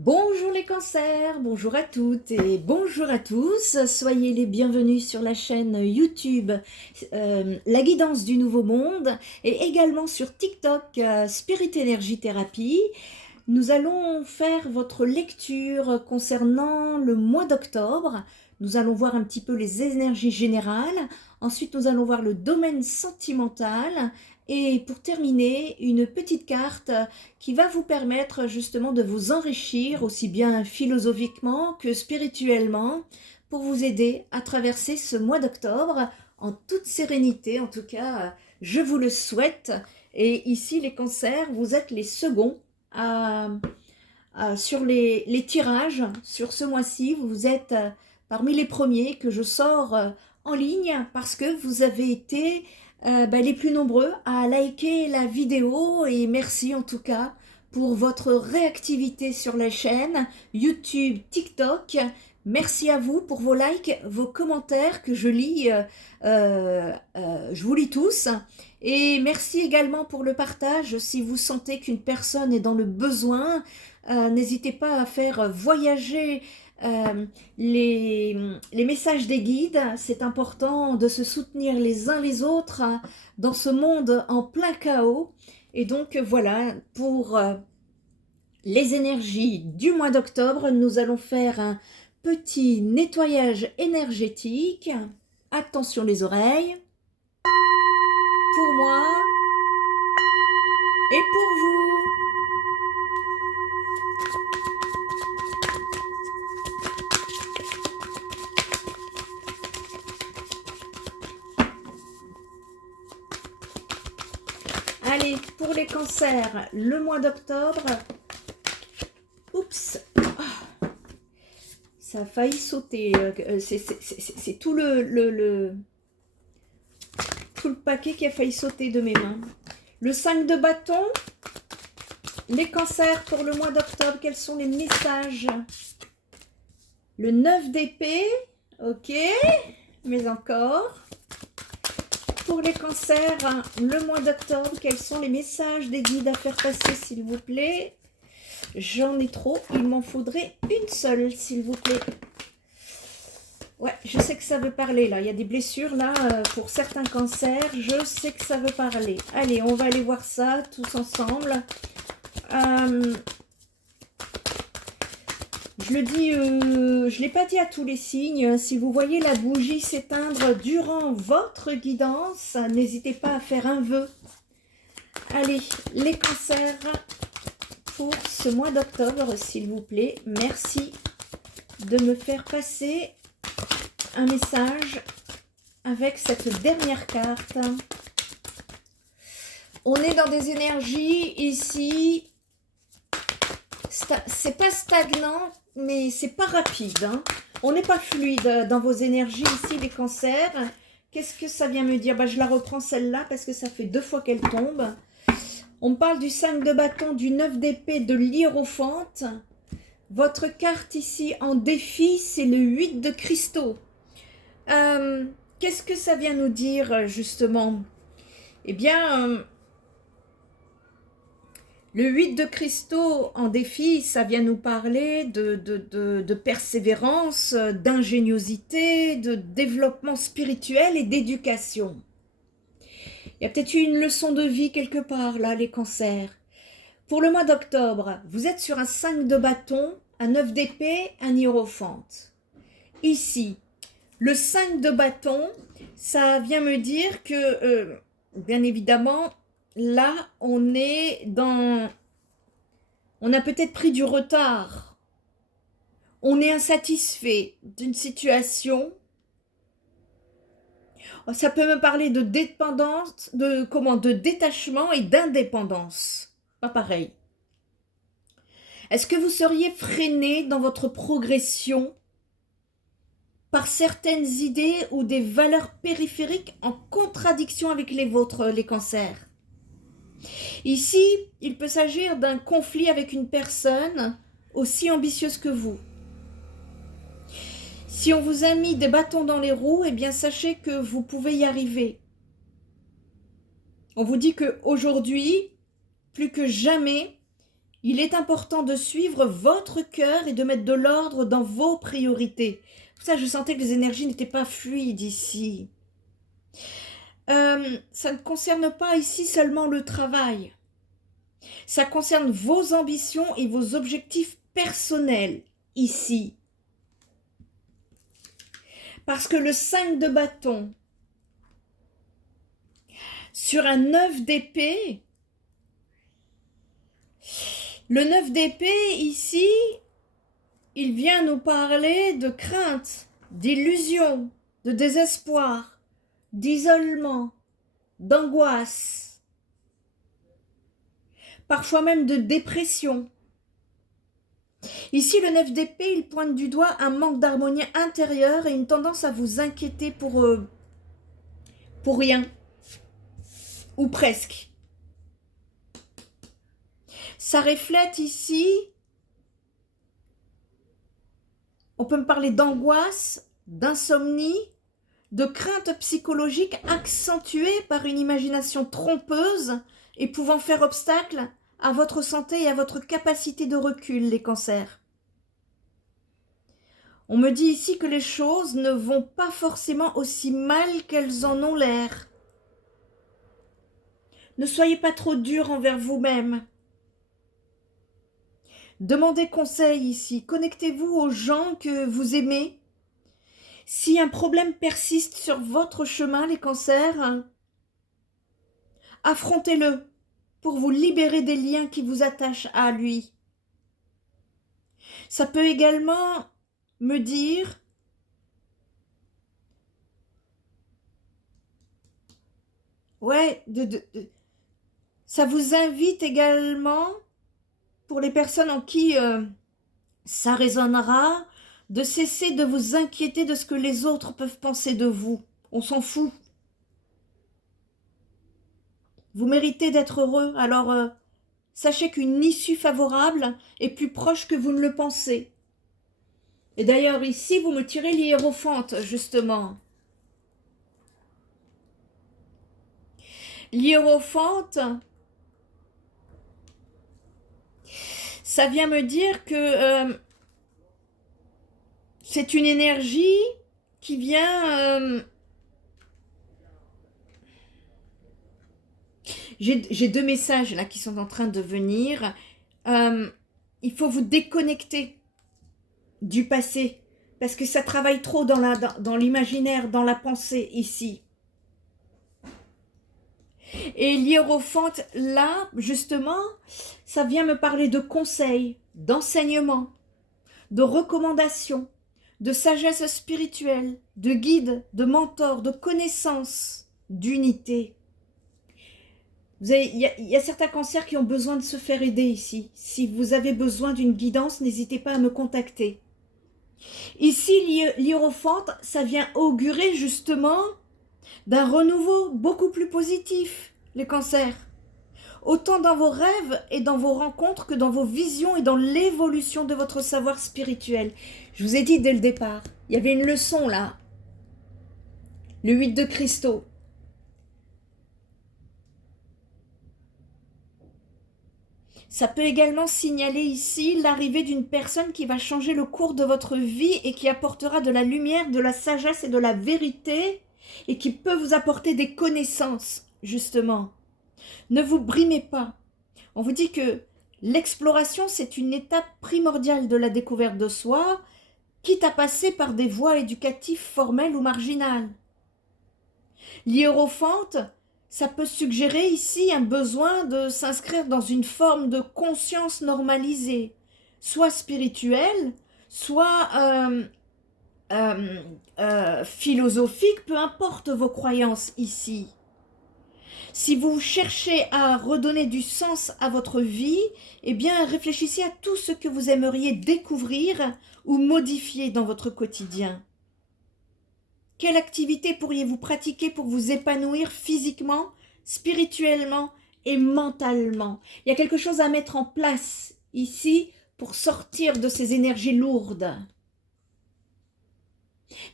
Bonjour les cancers, bonjour à toutes et bonjour à tous. Soyez les bienvenus sur la chaîne YouTube La Guidance du Nouveau Monde et également sur TikTok Spirit Energy Therapy. Nous allons faire votre lecture concernant le mois d'octobre. Nous allons voir un petit peu les énergies générales. Ensuite, nous allons voir le domaine sentimental. Et pour terminer, une petite carte qui va vous permettre justement de vous enrichir aussi bien philosophiquement que spirituellement pour vous aider à traverser ce mois d'octobre en toute sérénité. En tout cas, je vous le souhaite. Et ici, les cancers, vous êtes les seconds sur les tirages. Sur ce mois-ci, vous êtes parmi les premiers que je sors en ligne parce que vous avez été les plus nombreux à liker la vidéo et merci en tout cas pour votre réactivité sur la chaîne YouTube, TikTok. Merci à vous pour vos likes, vos commentaires que je lis, je vous lis tous. Et merci également pour le partage. Si vous sentez qu'une personne est dans le besoin, n'hésitez pas à faire voyager les messages des guides. C'est important de se soutenir les uns les autres dans ce monde en plein chaos. Et donc voilà, pour les énergies du mois d'octobre, nous allons faire un petit nettoyage énergétique. Attention les oreilles. Pour moi et pour vous. Allez, pour les cancers, le mois d'octobre. Oups, ça a failli sauter. C'est tout tout le paquet qui a failli sauter de mes mains. Le 5 de bâton. Les cancers pour le mois d'octobre, quels sont les messages? Le 9 d'épée, ok, mais encore. Pour les cancers, le mois d'octobre, quels sont les messages des guides à faire passer, s'il vous plaît? J'en ai trop, il m'en faudrait une seule, s'il vous plaît. Ouais, je sais que ça veut parler, là. Il y a des blessures, là, pour certains cancers. Je sais que ça veut parler. Allez, on va aller voir ça, tous ensemble. Je le dis, je ne l'ai pas dit à tous les signes. Si vous voyez la bougie s'éteindre durant votre guidance, n'hésitez pas à faire un vœu. Allez, les cancers pour ce mois d'octobre, s'il vous plaît. Merci de me faire passer un message avec cette dernière carte. On est dans des énergies ici. C'est pas stagnant, mais c'est pas rapide. Hein. On n'est pas fluide dans vos énergies ici, les cancers. Qu'est-ce que ça vient me dire? Je la reprends celle-là parce que ça fait 2 fois qu'elle tombe. On parle du 5 de bâton, du 9 d'épée, de l'hiérophante. Votre carte ici en défi, c'est le 8 de cristaux. Qu'est-ce que ça vient nous dire justement? Eh bien, le 8 de cristaux en défi, ça vient nous parler de persévérance, d'ingéniosité, de développement spirituel et d'éducation. Il y a peut-être eu une leçon de vie quelque part, là, les cancers. Pour le mois d'octobre, vous êtes sur un 5 de bâton, un 9 d'épée, un hiérophante. Ici, le 5 de bâton, ça vient me dire que, bien évidemment, là, on est dans... On a peut-être pris du retard. On est insatisfait d'une situation. Ça peut me parler de dépendance, de détachement et d'indépendance. Pas pareil. Est-ce que vous seriez freiné dans votre progression par certaines idées ou des valeurs périphériques en contradiction avec les vôtres, les cancers? Ici, il peut s'agir d'un conflit avec une personne aussi ambitieuse que vous. Si on vous a mis des bâtons dans les roues, eh bien sachez que vous pouvez y arriver. On vous dit qu'aujourd'hui, plus que jamais, Il est important de suivre votre cœur et de mettre de l'ordre dans vos priorités. Pour ça, je sentais que les énergies n'étaient pas fluides ici. Ça ne concerne pas ici seulement le travail. Ça concerne vos ambitions et vos objectifs personnels ici. Parce que le 5 de bâton sur un 9 d'épée, le 9 d'épée ici, il vient nous parler de crainte, d'illusion, de désespoir, d'isolement, d'angoisse, parfois même de dépression. Ici, le 9 d'épée, il pointe du doigt un manque d'harmonie intérieure et une tendance à vous inquiéter pour rien, ou presque. Ça reflète ici, on peut me parler d'angoisse, d'insomnie, de crainte psychologique accentuée par une imagination trompeuse et pouvant faire obstacle à votre santé et à votre capacité de recul, les cancers. On me dit ici que les choses ne vont pas forcément aussi mal qu'elles en ont l'air. Ne soyez pas trop dur envers vous-même. Demandez conseil ici, connectez-vous aux gens que vous aimez. Si un problème persiste sur votre chemin, les cancers, affrontez-le pour vous libérer des liens qui vous attachent à lui. Ça peut également me dire ça vous invite également, pour les personnes en qui ça résonnera, de cesser de vous inquiéter de ce que les autres peuvent penser de vous. On s'en fout. Vous méritez d'être heureux, alors sachez qu'une issue favorable est plus proche que vous ne le pensez. Et d'ailleurs, ici, vous me tirez l'hiérophante, justement. L'hiérophante, ça vient me dire que c'est une énergie qui vient... J'ai deux messages là qui sont en train de venir. Il faut vous déconnecter du passé parce que ça travaille trop dans l'imaginaire, dans la pensée ici. Et l'hiérophante, là, justement, ça vient me parler de conseils, d'enseignements, de recommandations, de sagesse spirituelle, de guide, de mentor, de connaissance, d'unité. Il y a certains cancers qui ont besoin de se faire aider ici. Si vous avez besoin d'une guidance, n'hésitez pas à me contacter. Ici, l'hiérophante, ça vient augurer justement d'un renouveau beaucoup plus positif, les cancers. Autant dans vos rêves et dans vos rencontres que dans vos visions et dans l'évolution de votre savoir spirituel. Je vous ai dit dès le départ, il y avait une leçon là. Le 8 de cristaux. Ça peut également signaler ici l'arrivée d'une personne qui va changer le cours de votre vie et qui apportera de la lumière, de la sagesse et de la vérité et qui peut vous apporter des connaissances, justement. Ne vous brimez pas. On vous dit que l'exploration, c'est une étape primordiale de la découverte de soi, quitte à passer par des voies éducatives formelles ou marginales. L'hiérophante, ça peut suggérer ici un besoin de s'inscrire dans une forme de conscience normalisée, soit spirituelle, soit philosophique, peu importe vos croyances ici. Si vous cherchez à redonner du sens à votre vie, eh bien réfléchissez à tout ce que vous aimeriez découvrir ou modifier dans votre quotidien. Quelle activité pourriez-vous pratiquer pour vous épanouir physiquement, spirituellement et mentalement? Il y a quelque chose à mettre en place ici pour sortir de ces énergies lourdes.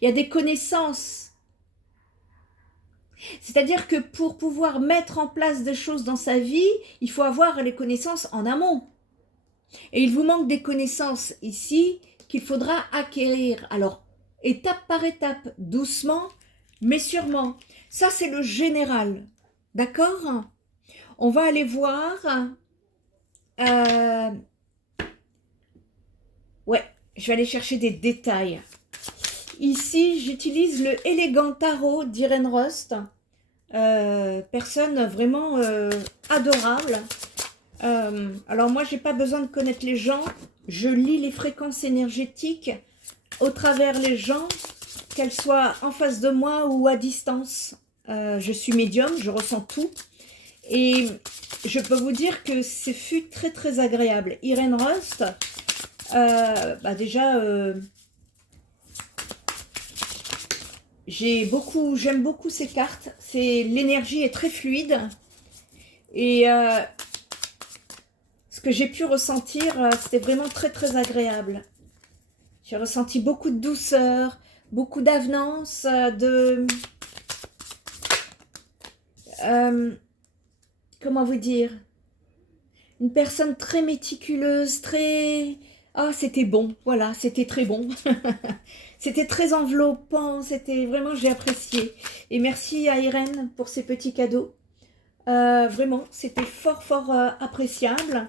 Il y a des connaissances. C'est-à-dire que pour pouvoir mettre en place des choses dans sa vie, il faut avoir les connaissances en amont. Et il vous manque des connaissances ici qu'il faudra acquérir. Alors, étape par étape, doucement, mais sûrement. Ça, c'est le général. D'accord? On va aller voir. Ouais, je vais aller chercher des détails. Ici, j'utilise le Elegant Tarot d'Irene Rust. Personne vraiment adorable. Alors moi, j'ai pas besoin de connaître les gens. Je lis les fréquences énergétiques au travers les gens, qu'elles soient en face de moi ou à distance. Je suis médium, je ressens tout. Et je peux vous dire que ce fut très très agréable. Irene Rust, déjà, j'aime beaucoup ces cartes. L'énergie est très fluide. Et ce que j'ai pu ressentir, c'était vraiment très très agréable. J'ai ressenti beaucoup de douceur, beaucoup d'avenance, comment vous dire, une personne très méticuleuse, très... Ah, c'était bon, voilà, c'était très bon. C'était très enveloppant, c'était vraiment, j'ai apprécié. Et merci à Irène pour ces petits cadeaux. Vraiment, c'était fort appréciable.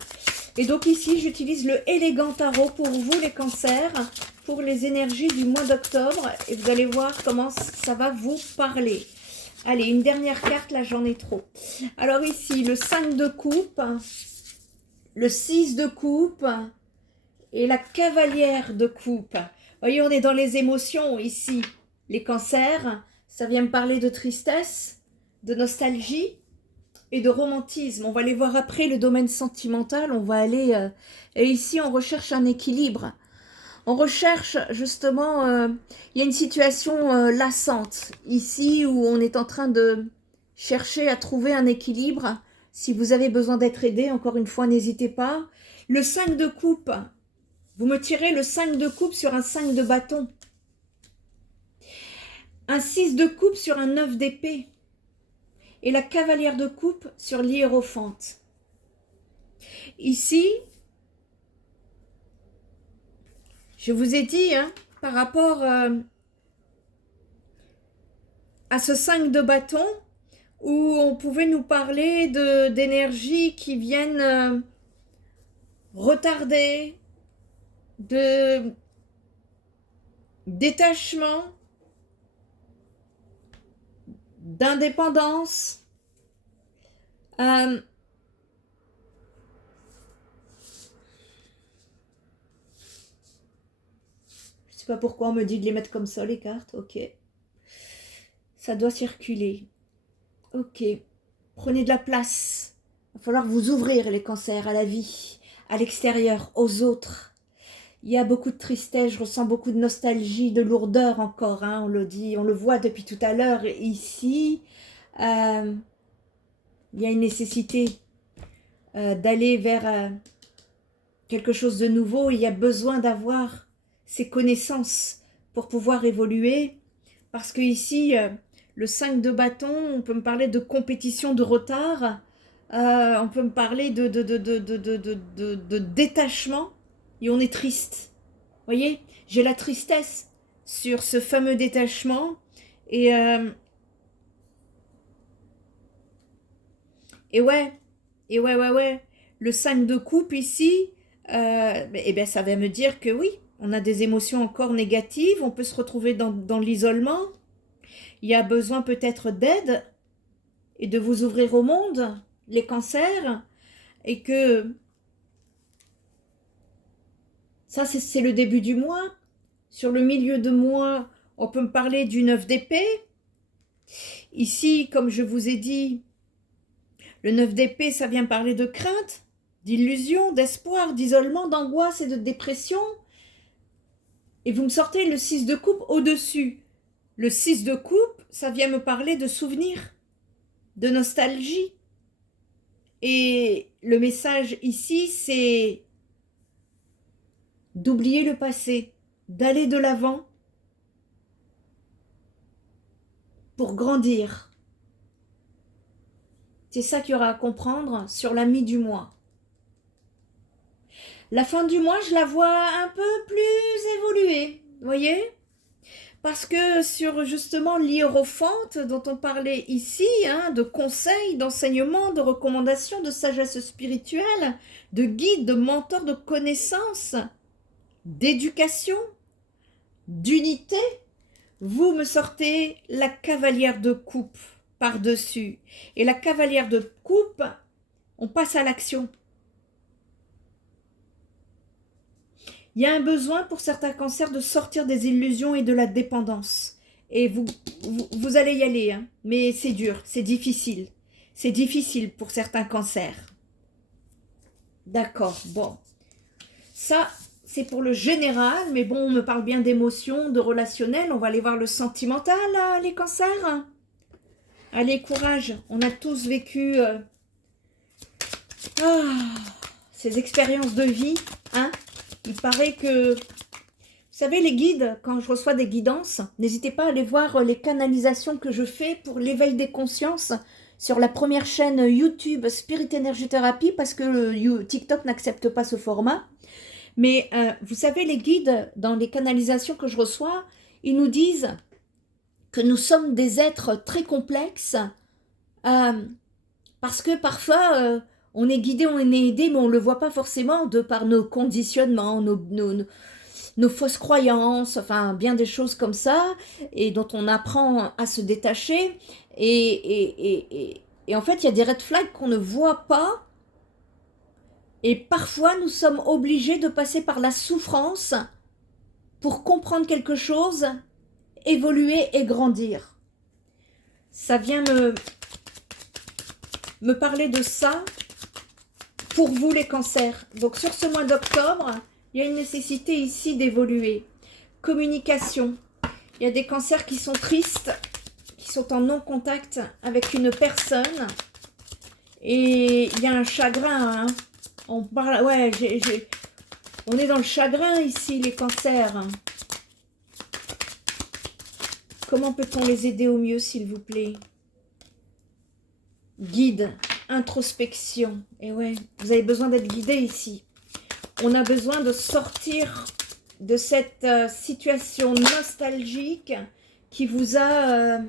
Et donc ici, j'utilise le Elegant Tarot pour vous, les cancers, pour les énergies du mois d'octobre. Et vous allez voir comment ça va vous parler. Allez, une dernière carte, là j'en ai trop. Alors ici, le 5 de coupe, le 6 de coupe et la cavalière de coupe. Vous voyez, on est dans les émotions ici. Les cancers, ça vient me parler de tristesse, de nostalgie et de romantisme. On va aller voir après le domaine sentimental. On va aller... et ici, on recherche un équilibre. On recherche justement, il y a une situation lassante ici où on est en train de chercher à trouver un équilibre. Si vous avez besoin d'être aidé, encore une fois, n'hésitez pas. Le 5 de coupe, vous me tirez le 5 de coupe sur un 5 de bâton. Un 6 de coupe sur un 9 d'épée. Et la cavalière de coupe sur l'hiérophante. Ici, je vous ai dit, hein, par rapport à ce 5 de bâton, où on pouvait nous parler d'énergie qui viennent retarder, de détachement, d'indépendance. Je sais pas pourquoi on me dit de les mettre comme ça, les cartes. Ok. Ça doit circuler. Ok. Prenez de la place. Il va falloir vous ouvrir, les cancers, à la vie, à l'extérieur, aux autres. Il y a beaucoup de tristesse, je ressens beaucoup de nostalgie, de lourdeur encore, hein, on le dit, on le voit depuis tout à l'heure. Ici, il y a une nécessité d'aller vers quelque chose de nouveau. Il y a besoin d'avoir ces connaissances pour pouvoir évoluer. Parce que ici, le 5 de bâton, on peut me parler de compétition, de retard. On peut me parler de détachement. Et on est triste. Vous voyez, j'ai la tristesse sur ce fameux détachement. Et ouais, le 5 de coupe ici, eh bien, ça va me dire que oui, on a des émotions encore négatives, on peut se retrouver dans l'isolement. Il y a besoin peut-être d'aide et de vous ouvrir au monde, les cancers, et que ça, c'est le début du mois. Sur le milieu de mois, on peut me parler du 9 d'épée. Ici, comme je vous ai dit, le 9 d'épée, ça vient parler de crainte, d'illusion, d'espoir, d'isolement, d'angoisse et de dépression. Et vous me sortez le 6 de coupe au-dessus. Le 6 de coupe, ça vient me parler de souvenirs, de nostalgie. Et le message ici, c'est d'oublier le passé, d'aller de l'avant pour grandir. C'est ça qu'il y aura à comprendre sur la mi du mois. La fin du mois, je la vois un peu plus évoluée, vous voyez? Parce que sur justement l'hiérophante dont on parlait ici, hein, de conseils, d'enseignements, de recommandations, de sagesse spirituelle, de guides, de mentors, de connaissances, d'éducation, d'unité, vous me sortez la cavalière de coupe par-dessus. Et la cavalière de coupe, on passe à l'action. Il y a un besoin pour certains cancers de sortir des illusions et de la dépendance. Et vous allez y aller, hein. Mais c'est dur, c'est difficile. C'est difficile pour certains cancers. D'accord, bon. Ça, c'est pour le général, mais bon, on me parle bien d'émotions, de relationnel. On va aller voir le sentimental, là, les cancers. Allez, courage. On a tous vécu ces expériences de vie, hein. Il paraît que, vous savez, les guides, quand je reçois des guidances, n'hésitez pas à aller voir les canalisations que je fais pour l'éveil des consciences sur la première chaîne YouTube Spirit Energy Therapy, parce que TikTok n'accepte pas ce format. Mais vous savez, les guides, dans les canalisations que je reçois, ils nous disent que nous sommes des êtres très complexes, parce que parfois, on est guidé, on est aidé, mais on ne le voit pas forcément de par nos conditionnements, nos fausses croyances, enfin bien des choses comme ça, et dont on apprend à se détacher. Et en fait, il y a des red flags qu'on ne voit pas, et parfois nous sommes obligés de passer par la souffrance pour comprendre quelque chose, évoluer et grandir. Ça vient me parler de ça pour vous les cancers. Donc sur ce mois d'octobre, il y a une nécessité ici d'évoluer. Communication. Il y a des cancers qui sont tristes, qui sont en non-contact avec une personne. Et il y a un chagrin. Hein. On parle, ouais, on est dans le chagrin ici, les cancers. Comment peut-on les aider au mieux, s'il vous plaît? Guide, introspection. Et ouais, vous avez besoin d'être guidé ici. On a besoin de sortir de cette situation nostalgique qui vous a...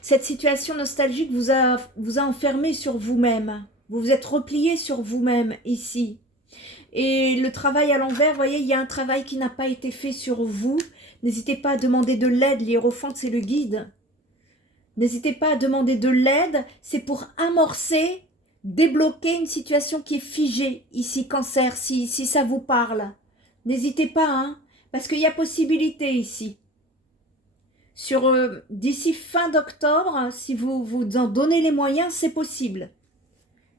cette situation nostalgique vous a enfermé sur vous-même. Vous vous êtes replié sur vous-même ici. Et le travail à l'envers, vous voyez, il y a un travail qui n'a pas été fait sur vous. N'hésitez pas à demander de l'aide. L'hiérophante, c'est le guide. N'hésitez pas à demander de l'aide. C'est pour amorcer, débloquer une situation qui est figée. Ici, cancer, si ça vous parle. N'hésitez pas, hein, parce qu'il y a possibilité ici. D'ici fin d'octobre, si vous vous en donnez les moyens, c'est possible.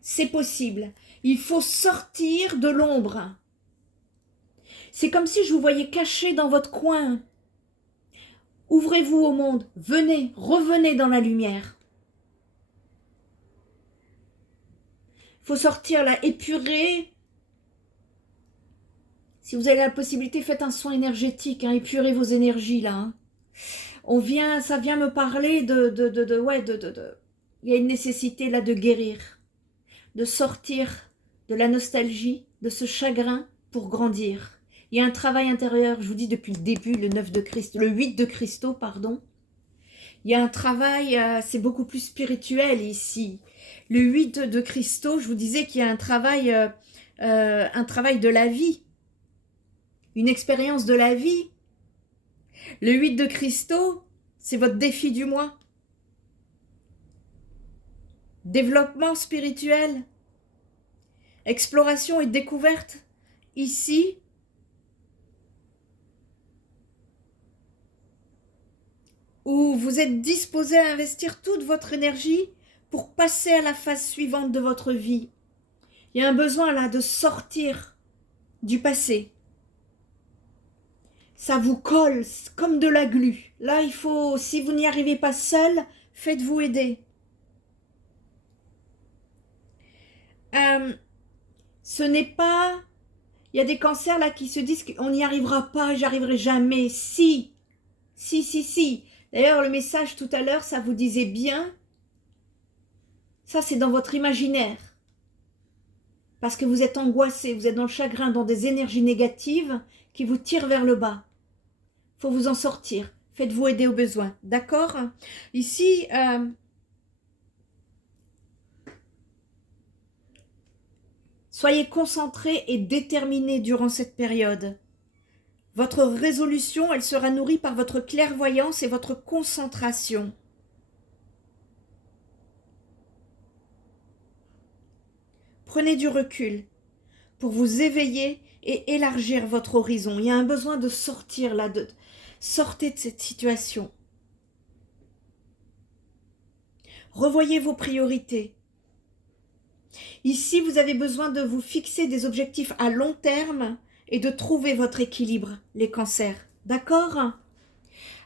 C'est possible. Il faut sortir de l'ombre. C'est comme si je vous voyais caché dans votre coin. Ouvrez-vous au monde. Venez, revenez dans la lumière. Il faut sortir là, épurer. Si vous avez la possibilité, faites un soin énergétique. Hein, épurez vos énergies là. Hein. Ça vient me parler il y a une nécessité là de guérir. De sortir de la nostalgie, de ce chagrin pour grandir. Il y a un travail intérieur, je vous dis depuis le début, le 8 de cristaux, pardon. Il y a un travail, c'est beaucoup plus spirituel ici. Le 8 de cristaux, je vous disais qu'il y a un travail de la vie. Une expérience de la vie. Le 8 de cristaux, c'est votre défi du mois. Développement spirituel, exploration et découverte, ici, où vous êtes disposé à investir toute votre énergie pour passer à la phase suivante de votre vie. Il y a un besoin là de sortir du passé. Ça vous colle comme de la glu. Là, il faut, si vous n'y arrivez pas seul, faites-vous aider. Ce n'est pas... Il y a des cancers là qui se disent qu'on n'y arrivera pas, j'arriverai jamais. Si. D'ailleurs, le message tout à l'heure, ça vous disait bien. Ça, c'est dans votre imaginaire. parce que vous êtes angoissé, vous êtes dans le chagrin, dans des énergies négatives qui vous tirent vers le bas. Il faut vous en sortir. Faites-vous aider au besoin. D'accord? Ici, soyez concentrés et déterminés durant cette période. Votre résolution, elle sera nourrie par votre clairvoyance et votre concentration. Prenez du recul pour vous éveiller et élargir votre horizon. Il y a un besoin de sortir là, sortez de cette situation. Revoyez vos priorités. Ici, vous avez besoin de vous fixer des objectifs à long terme et de trouver votre équilibre, les cancers. D'accord?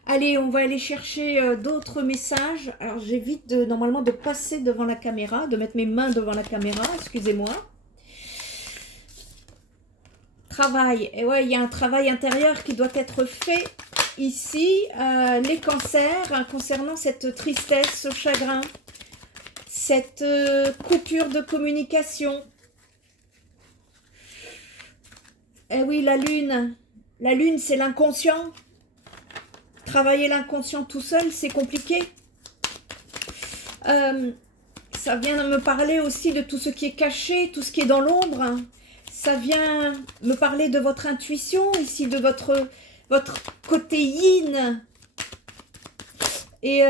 Allez, on va aller chercher d'autres messages. Alors, j'évite normalement de passer devant la caméra, de mettre mes mains devant la caméra, excusez-moi. Travail. Et ouais, il y a un travail intérieur qui doit être fait ici. Les cancers, concernant cette tristesse, ce chagrin, cette coupure de communication. Eh oui, la lune, c'est l'inconscient. Travailler l'inconscient tout seul, c'est compliqué. Ça vient de me parler aussi de tout ce qui est caché, tout ce qui est dans l'ombre. Ça vient me parler de votre intuition, ici, de votre côté yin. Et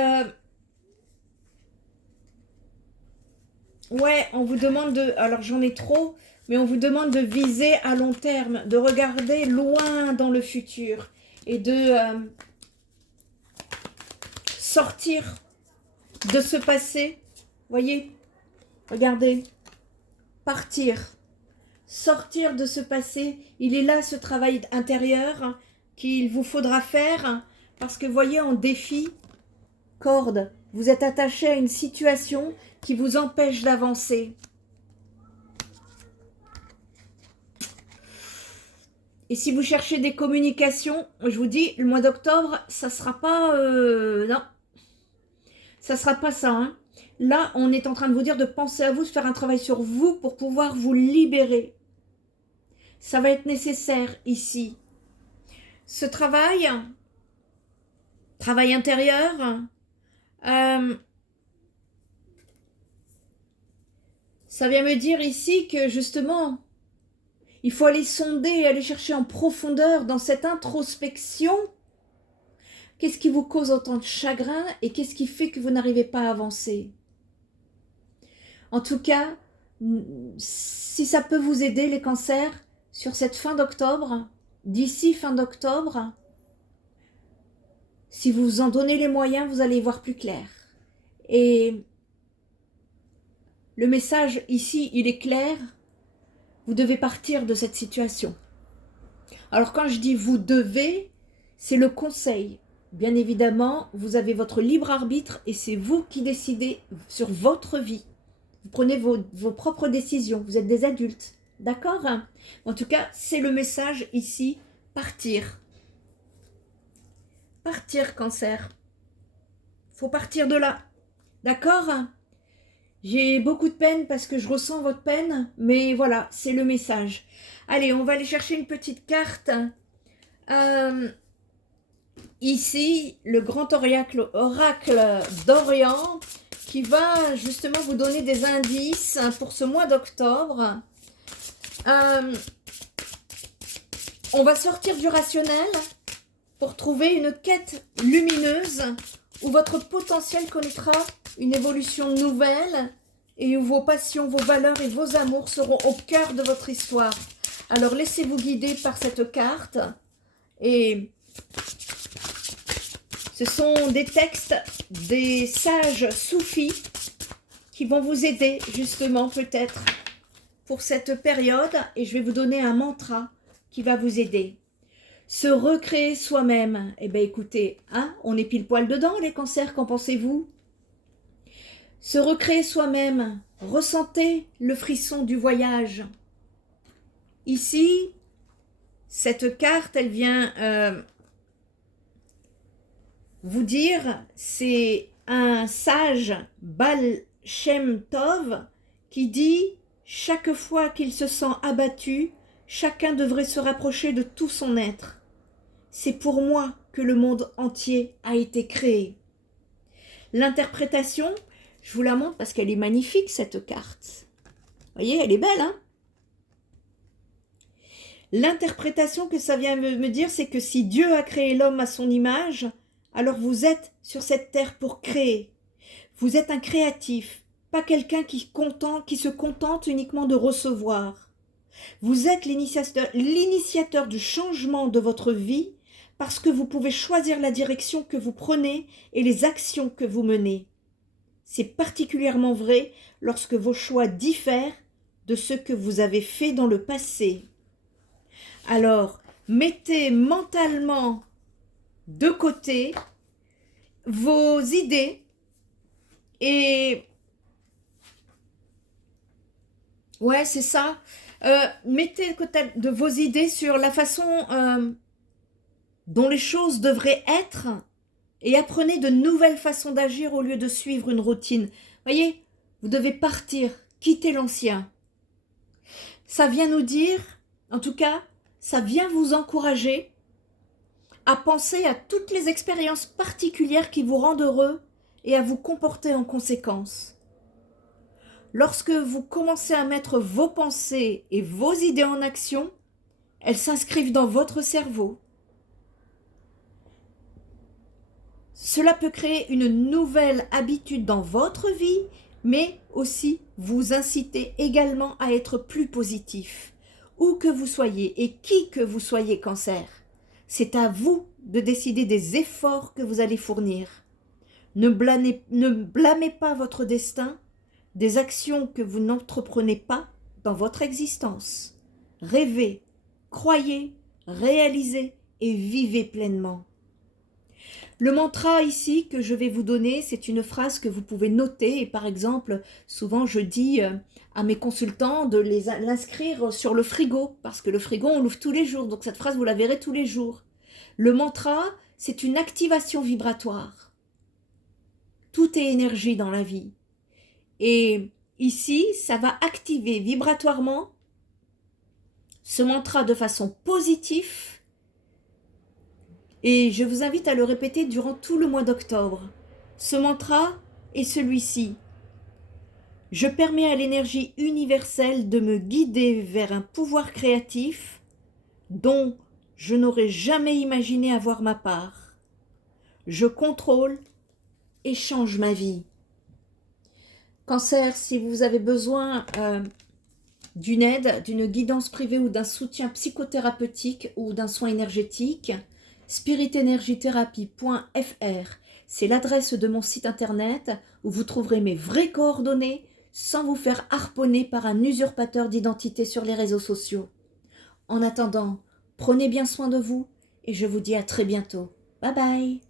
ouais, on vous demande de... Alors, j'en ai trop, mais on vous demande de viser à long terme, de regarder loin dans le futur et de sortir de ce passé. Voyez, regardez, partir, sortir de ce passé. Il est là ce travail intérieur qu'il vous faudra faire parce que voyez, en défi, corde, vous êtes attaché à une situation qui vous empêche d'avancer. Et si vous cherchez des communications, je vous dis, le mois d'octobre, ça sera pas... non, ça sera pas ça. Hein. Là, on est en train de vous dire de penser à vous, de faire un travail sur vous pour pouvoir vous libérer. Ça va être nécessaire ici. Ce travail intérieur, ça vient me dire ici que justement, il faut aller sonder, aller chercher en profondeur dans cette introspection. Qu'est-ce qui vous cause autant de chagrin et qu'est-ce qui fait que vous n'arrivez pas à avancer? En tout cas, si ça peut vous aider, les cancers, sur cette fin d'octobre, d'ici fin d'octobre, si vous vous en donnez les moyens, vous allez y voir plus clair. Et le message ici, il est clair. Vous devez partir de cette situation. Alors quand je dis vous devez, c'est le conseil. Bien évidemment, vous avez votre libre arbitre et c'est vous qui décidez sur votre vie. Vous prenez vos propres décisions. Vous êtes des adultes. D'accord? En tout cas, c'est le message ici. Partir. Partir, cancer. Faut partir de là. D'accord? J'ai beaucoup de peine parce que je ressens votre peine, mais voilà, c'est le message. Allez, on va aller chercher une petite carte. Ici, le grand oracle d'Orient qui va justement vous donner des indices pour ce mois d'octobre. On va sortir du rationnel pour trouver une quête lumineuse où votre potentiel connaîtra une évolution nouvelle et où vos passions, vos valeurs et vos amours seront au cœur de votre histoire. Alors laissez-vous guider par cette carte et ce sont des textes des sages soufis qui vont vous aider justement peut-être pour cette période et je vais vous donner un mantra qui va vous aider. Se recréer soi-même. Eh bien écoutez, hein, on est pile poil dedans les cancers, qu'en pensez-vous? Se recréer soi-même, ressentez le frisson du voyage. Ici, cette carte, elle vient vous dire, c'est un sage Baal Shem Tov qui dit « Chaque fois qu'il se sent abattu, chacun devrait se rapprocher de tout son être. C'est pour moi que le monde entier a été créé. L'interprétation, je vous la montre parce qu'elle est magnifique cette carte. Vous voyez, elle est belle, hein? L'interprétation que ça vient me dire, c'est que si Dieu a créé l'homme à son image, alors vous êtes sur cette terre pour créer. Vous êtes un créatif, pas quelqu'un qui se contente uniquement de recevoir. Vous êtes l'initiateur du changement de votre vie parce que vous pouvez choisir la direction que vous prenez et les actions que vous menez. C'est particulièrement vrai lorsque vos choix diffèrent de ce que vous avez fait dans le passé. Alors, mettez mentalement de côté vos idées et... Ouais, c'est ça. Mettez de côté de vos idées sur la façon dont les choses devraient être et apprenez de nouvelles façons d'agir au lieu de suivre une routine. Voyez, vous devez partir, quitter l'ancien. Ça vient nous dire, en tout cas, ça vient vous encourager à penser à toutes les expériences particulières qui vous rendent heureux et à vous comporter en conséquence. Lorsque vous commencez à mettre vos pensées et vos idées en action, elles s'inscrivent dans votre cerveau. Cela peut créer une nouvelle habitude dans votre vie, mais aussi vous inciter également à être plus positif. Où que vous soyez et qui que vous soyez, Cancer, c'est à vous de décider des efforts que vous allez fournir. Ne blâmez pas votre destin des actions que vous n'entreprenez pas dans votre existence. Rêvez, croyez, réalisez et vivez pleinement. Le mantra ici que je vais vous donner, c'est une phrase que vous pouvez noter. Et par exemple, souvent je dis à mes consultants de l'inscrire sur le frigo, parce que le frigo, on l'ouvre tous les jours. Donc cette phrase, vous la verrez tous les jours. Le mantra, c'est une activation vibratoire. Tout est énergie dans la vie. Et ici, ça va activer vibratoirement ce mantra de façon positive. Et je vous invite à le répéter durant tout le mois d'octobre. Ce mantra est celui-ci. Je permets à l'énergie universelle de me guider vers un pouvoir créatif dont je n'aurais jamais imaginé avoir ma part. Je contrôle et change ma vie. Cancer, si vous avez besoin d'une aide, d'une guidance privée ou d'un soutien psychothérapeutique ou d'un soin énergétique, spiritenergitherapie.fr, c'est l'adresse de mon site internet où vous trouverez mes vraies coordonnées sans vous faire harponner par un usurpateur d'identité sur les réseaux sociaux. En attendant, prenez bien soin de vous et je vous dis à très bientôt. Bye bye.